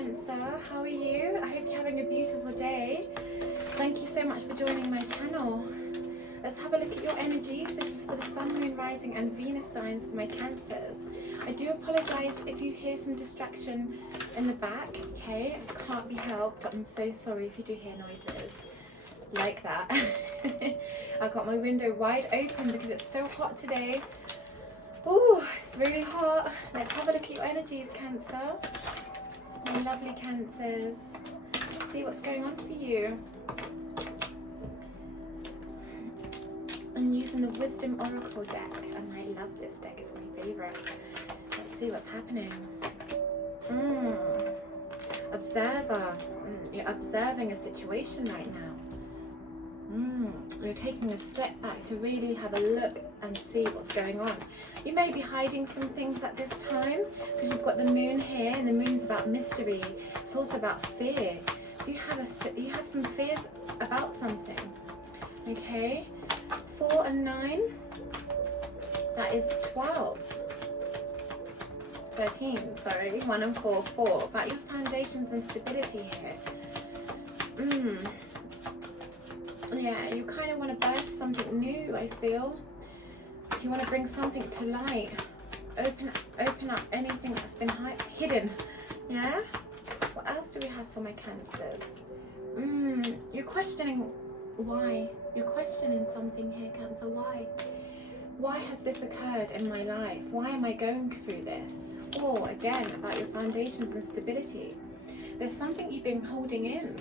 Cancer, how are you? I hope you're having a beautiful day. Thank you so much for joining my channel. Let's have a look at your energies. This is for the Sun, Moon, Rising and Venus signs for my Cancers. I do apologise if you hear some distraction in the back, okay? It can't be helped. I'm so sorry if you do hear noises like that. I've got my window wide open because it's so hot today. Oh, it's really hot. Let's have a look at your energies, Cancer. My lovely Cancers. Let's see what's going on for you. I'm using the Wisdom Oracle deck, and I love this deck. It's my favourite. Let's see what's happening. Observer. You're observing a situation right now. You're taking a step back to really have a look and see what's going on. You may be hiding some things at this time because you've got the moon here, and the moon's about mystery. It's also about fear. So you have some fears about something. Okay, 4 and 9. That is 12. 13. Sorry, 1 and 4. 4. About your foundations and stability here. Yeah, you kind of want to birth something new, I feel. You want to bring something to light. Open up anything that's been hidden. Yeah? What else do we have for my Cancers? You're questioning why. You're questioning something here, Cancer. Why? Why has this occurred in my life? Why am I going through this? 4, again, about your foundations and stability. There's something you've been holding in.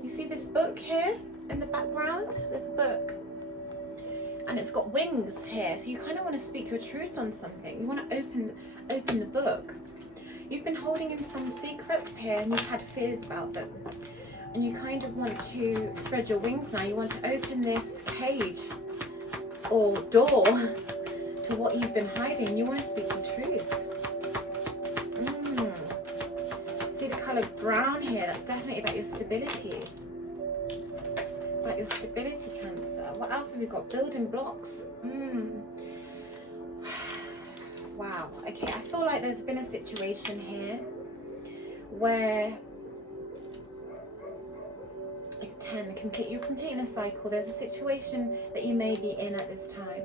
You see this book here? In the background, there's a book, and it's got wings here, so you kind of want to speak your truth on something. You want to open the book. You've been holding in some secrets here, and you've had fears about them, and you kind of want to spread your wings now. You want to open this cage or door to what you've been hiding. You want to speak your truth. See the color brown here? That's definitely about your stability. Your stability, Cancer. What else have we got? Building blocks. Wow. Okay, I feel like there's been a situation here where 10, you're completing a cycle. There's a situation that you may be in at this time,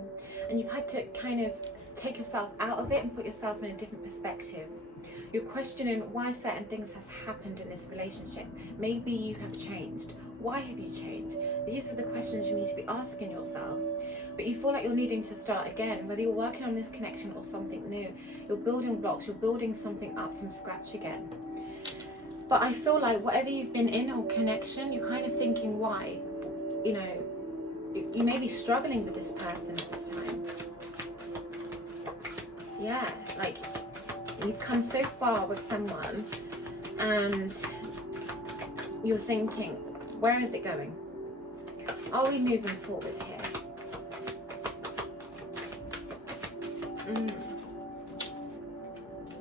and you've had to kind of take yourself out of it and put yourself in a different perspective. You're questioning why certain things has happened in this relationship. Maybe you have changed. Why have you changed? These are the questions you need to be asking yourself. But you feel like you're needing to start again, whether you're working on this connection or something new. You're building blocks, you're building something up from scratch again. But I feel like whatever you've been in or connection, you're kind of thinking why. You know, you may be struggling with this person at this time. Yeah, like you've come so far with someone and you're thinking, where is it going? Are we moving forward here?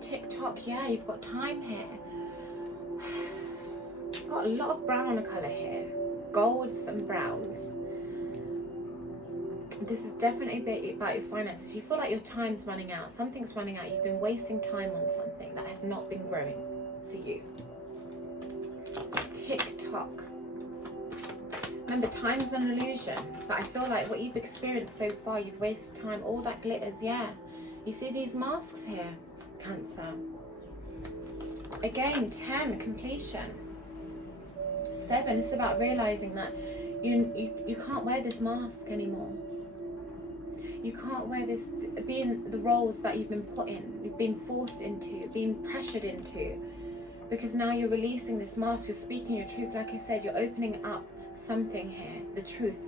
TikTok, yeah, you've got time here. You've got a lot of brown colour here. Golds and browns. This is definitely about your finances. You feel like your time's running out. Something's running out. You've been wasting time on something that has not been growing for you. TikTok. Remember, time's an illusion. But I feel like what you've experienced so far, you've wasted time. All that glitters, yeah. You see these masks here, Cancer. Again, 10, completion. 7, it's about realizing that you can't wear this mask anymore. You can't wear this, being the roles that you've been put in, you've been forced into, being pressured into, because now you're releasing this mask, you're speaking your truth. Like I said, you're opening up something here, the truth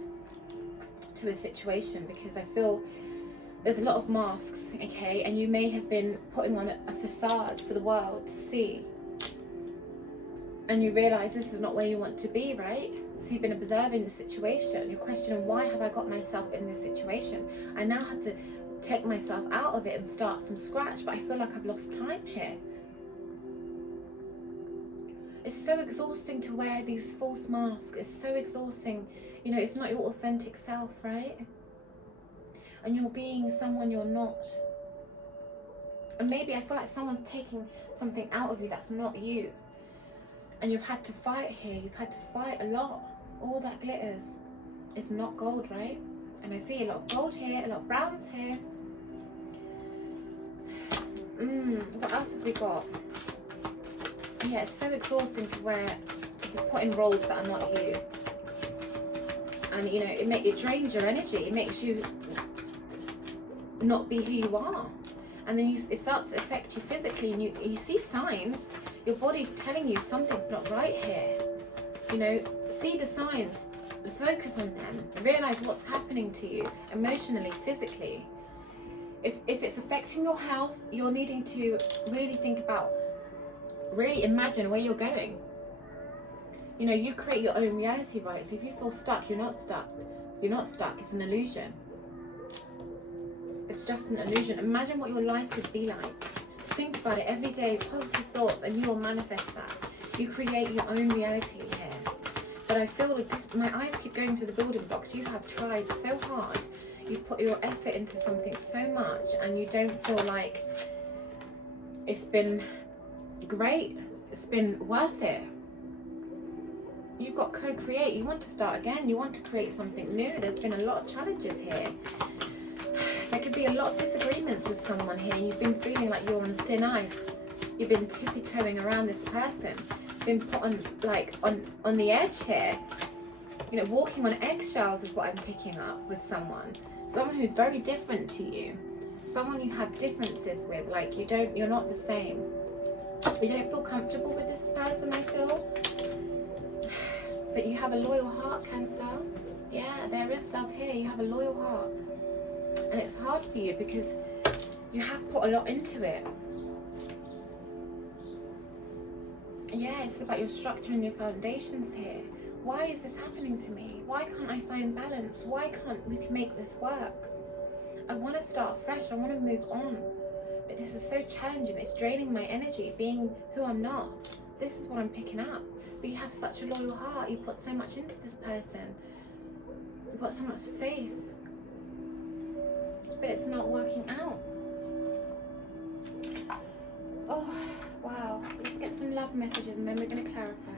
to a situation, because I feel there's a lot of masks, okay, and you may have been putting on a facade for the world to see, and you realize this is not where you want to be, right? So you've been observing the situation. You're questioning, why have I got myself in this situation? I now have to take myself out of it and start from scratch, but I feel like I've lost time here. It's so exhausting to wear these false masks. It's so exhausting. You know, it's not your authentic self, right? And you're being someone you're not. And maybe I feel like someone's taking something out of you that's not you. And you've had to fight here. You've had to fight a lot. All that glitters is not gold, right? And I see a lot of gold here, a lot of browns here. What else have we got? Yeah, it's so exhausting to be put in roles that are not you. And you know, it drains your energy. It makes you not be who you are. And then it starts to affect you physically, and you see signs. Your body's telling you something's not right here. You know, see the signs, focus on them, realize what's happening to you emotionally, physically. If it's affecting your health, you're needing to really think about, really imagine where you're going. You know, you create your own reality, right? So if you feel stuck, you're not stuck. So you're not stuck, it's an illusion. It's just an illusion. Imagine what your life could be like. Think about it every day, positive thoughts, and you will manifest that. You create your own reality here. But I feel like this, my eyes keep going to the building blocks. You have tried so hard. You put your effort into something so much, and you don't feel like it's been great. It's been worth it. You've got co-create. You want to start again. You want to create something new. There's been a lot of challenges here. There could be a lot of disagreements with someone here. You've been feeling like you're on thin ice. You've been tippy-toeing around this person. Been put on, like, on the edge here. You know, walking on eggshells is what I'm picking up with someone. Someone who's very different to you. Someone you have differences with. Like, you're not the same. You don't feel comfortable with this person, I feel. But you have a loyal heart, Cancer. Yeah, there is love here. You have a loyal heart. And it's hard for you because you have put a lot into it. Yeah, it's about your structure and your foundations here. Why is this happening to me? Why can't I find balance? Why can't we make this work? I want to start fresh. I want to move on. But this is so challenging. It's draining my energy, being who I'm not. This is what I'm picking up. But you have such a loyal heart. You put so much into this person. You put so much faith. But it's not working out. Oh, wow. Let's get some love messages and then we're going to clarify.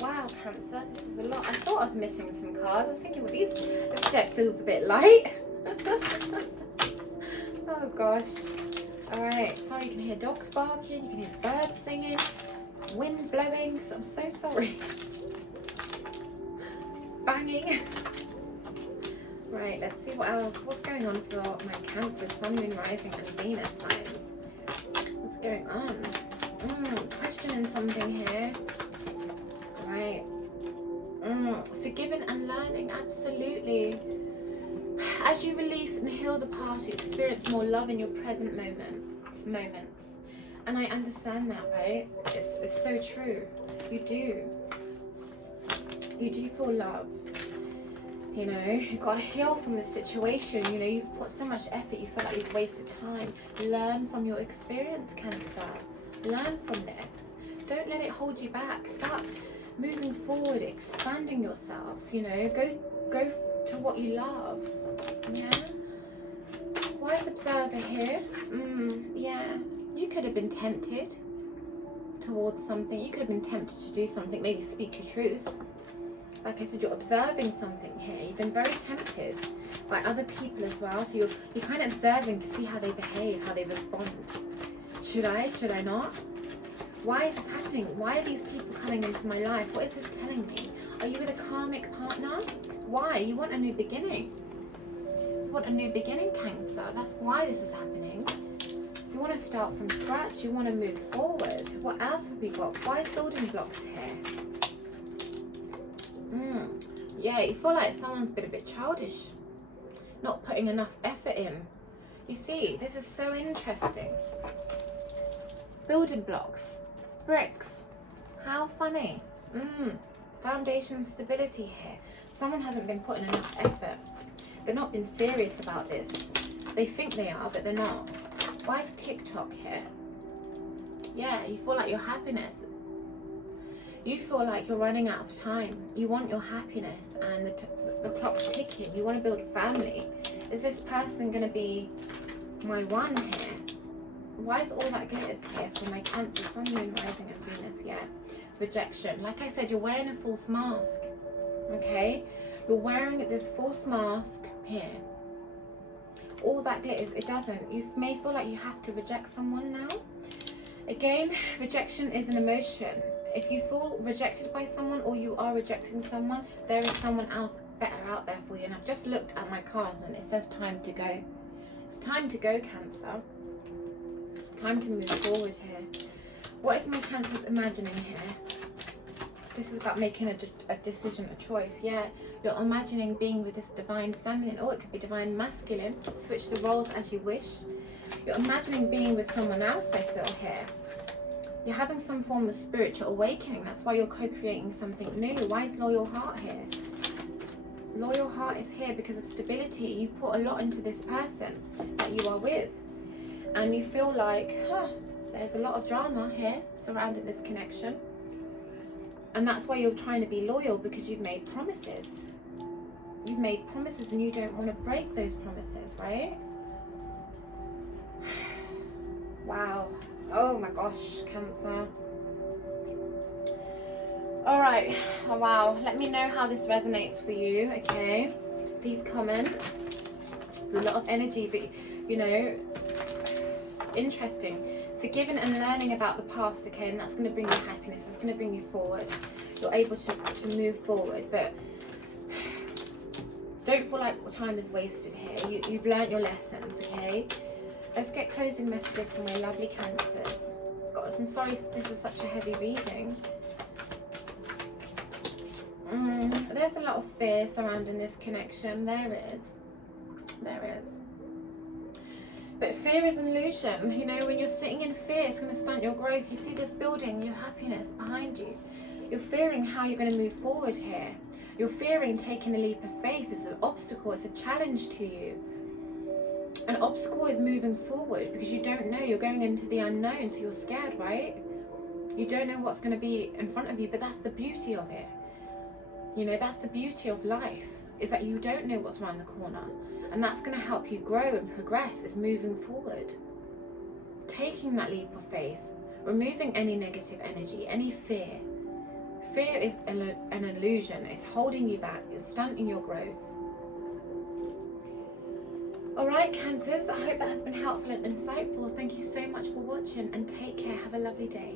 Wow, Cancer, this is a lot. I thought I was missing some cards. I was thinking, well, this deck feels a bit light. Oh, gosh. All right, sorry, you can hear dogs barking, you can hear birds singing, wind blowing, so I'm so sorry. Banging. Right, let's see what else. What's going on for my Cancer, Sun, Moon, Rising, and Venus signs? What's going on? Questioning something here. Right. Forgiving and learning, absolutely. As you release and heal the past, you experience more love in your present moments. And I understand that, right? It's so true. You do. You do feel love. You know, you've got to heal from the situation. You know, you've put so much effort, you feel like you've wasted time. Learn from your experience, Cancer. Learn from this. Don't let it hold you back. Start moving forward, expanding yourself. You know, go to what you love. Yeah. Wise observer here. Yeah. You could have been tempted towards something. You could have been tempted to do something. Maybe speak your truth. Like I said, you're observing something here. You've been very tempted by other people as well. So you're kind of observing to see how they behave, how they respond. Should I? Should I not? Why is this happening? Why are these people coming into my life? What is this telling me? Are you with a karmic partner? Why? You want a new beginning. You want a new beginning, Cancer. That's why this is happening. You want to start from scratch. You want to move forward. What else have we got? 5 building blocks here. Yeah, you feel like someone's been a bit childish. Not putting enough effort in. You see, this is so interesting. Building blocks. Bricks. How funny. Foundation stability here. Someone hasn't been putting enough effort. They've not been serious about this. They think they are, but they're not. Why is TikTok here? Yeah, you feel like your happiness. You feel like you're running out of time. You want your happiness and the clock's ticking. You want to build a family. Is this person going to be my one here? Why is all that glitters here for my Cancer, Sun, Moon, Rising and Venus? Yeah, rejection. Like I said, you're wearing a false mask, okay? You're wearing this false mask here. All that glitters, it doesn't. You may feel like you have to reject someone now. Again, rejection is an emotion. If you feel rejected by someone or you are rejecting someone, there is someone else better out there for you. And I've just looked at my cards and it says time to go. It's time to go, Cancer. It's time to move forward here. What is my Cancer's imagining here? This is about making a decision, a choice. Yeah, you're imagining being with this divine feminine, or it could be divine masculine. Switch the roles as you wish. You're imagining being with someone else, I feel here. You're having some form of spiritual awakening. That's why you're co-creating something new. Why is loyal heart here? Loyal heart is here because of stability. You put a lot into this person that you are with. And you feel like, there's a lot of drama here surrounding this connection. And that's why you're trying to be loyal, because you've made promises. You've made promises and you don't want to break those promises, right? Wow. Oh my gosh, Cancer. All right. Oh, wow. Let me know how this resonates for you, okay? Please comment. There's a lot of energy, but you know, it's interesting. Forgiving and learning about the past, okay, and that's going to bring you happiness. That's going to bring you forward. You're able to move forward, but don't feel like time is wasted here. You've learnt your lessons, okay? Let's get closing messages for my lovely Cancers. I'm sorry this is such a heavy reading. There's a lot of fear surrounding this connection. There is. There is. But fear is an illusion. You know, when you're sitting in fear, it's going to stunt your growth. You see this building, your happiness behind you. You're fearing how you're going to move forward here. You're fearing taking a leap of faith. It's an obstacle. It's a challenge to you. An obstacle is moving forward because you don't know. You're going into the unknown, so you're scared, right? You don't know what's going to be in front of you, but that's the beauty of it. You know, that's the beauty of life, is that you don't know what's around the corner. And that's going to help you grow and progress, is moving forward. Taking that leap of faith, removing any negative energy, any fear. Fear is an illusion. It's holding you back. It's stunting your growth. All right, Cancers, I hope that has been helpful and insightful. Thank you so much for watching and take care. Have a lovely day.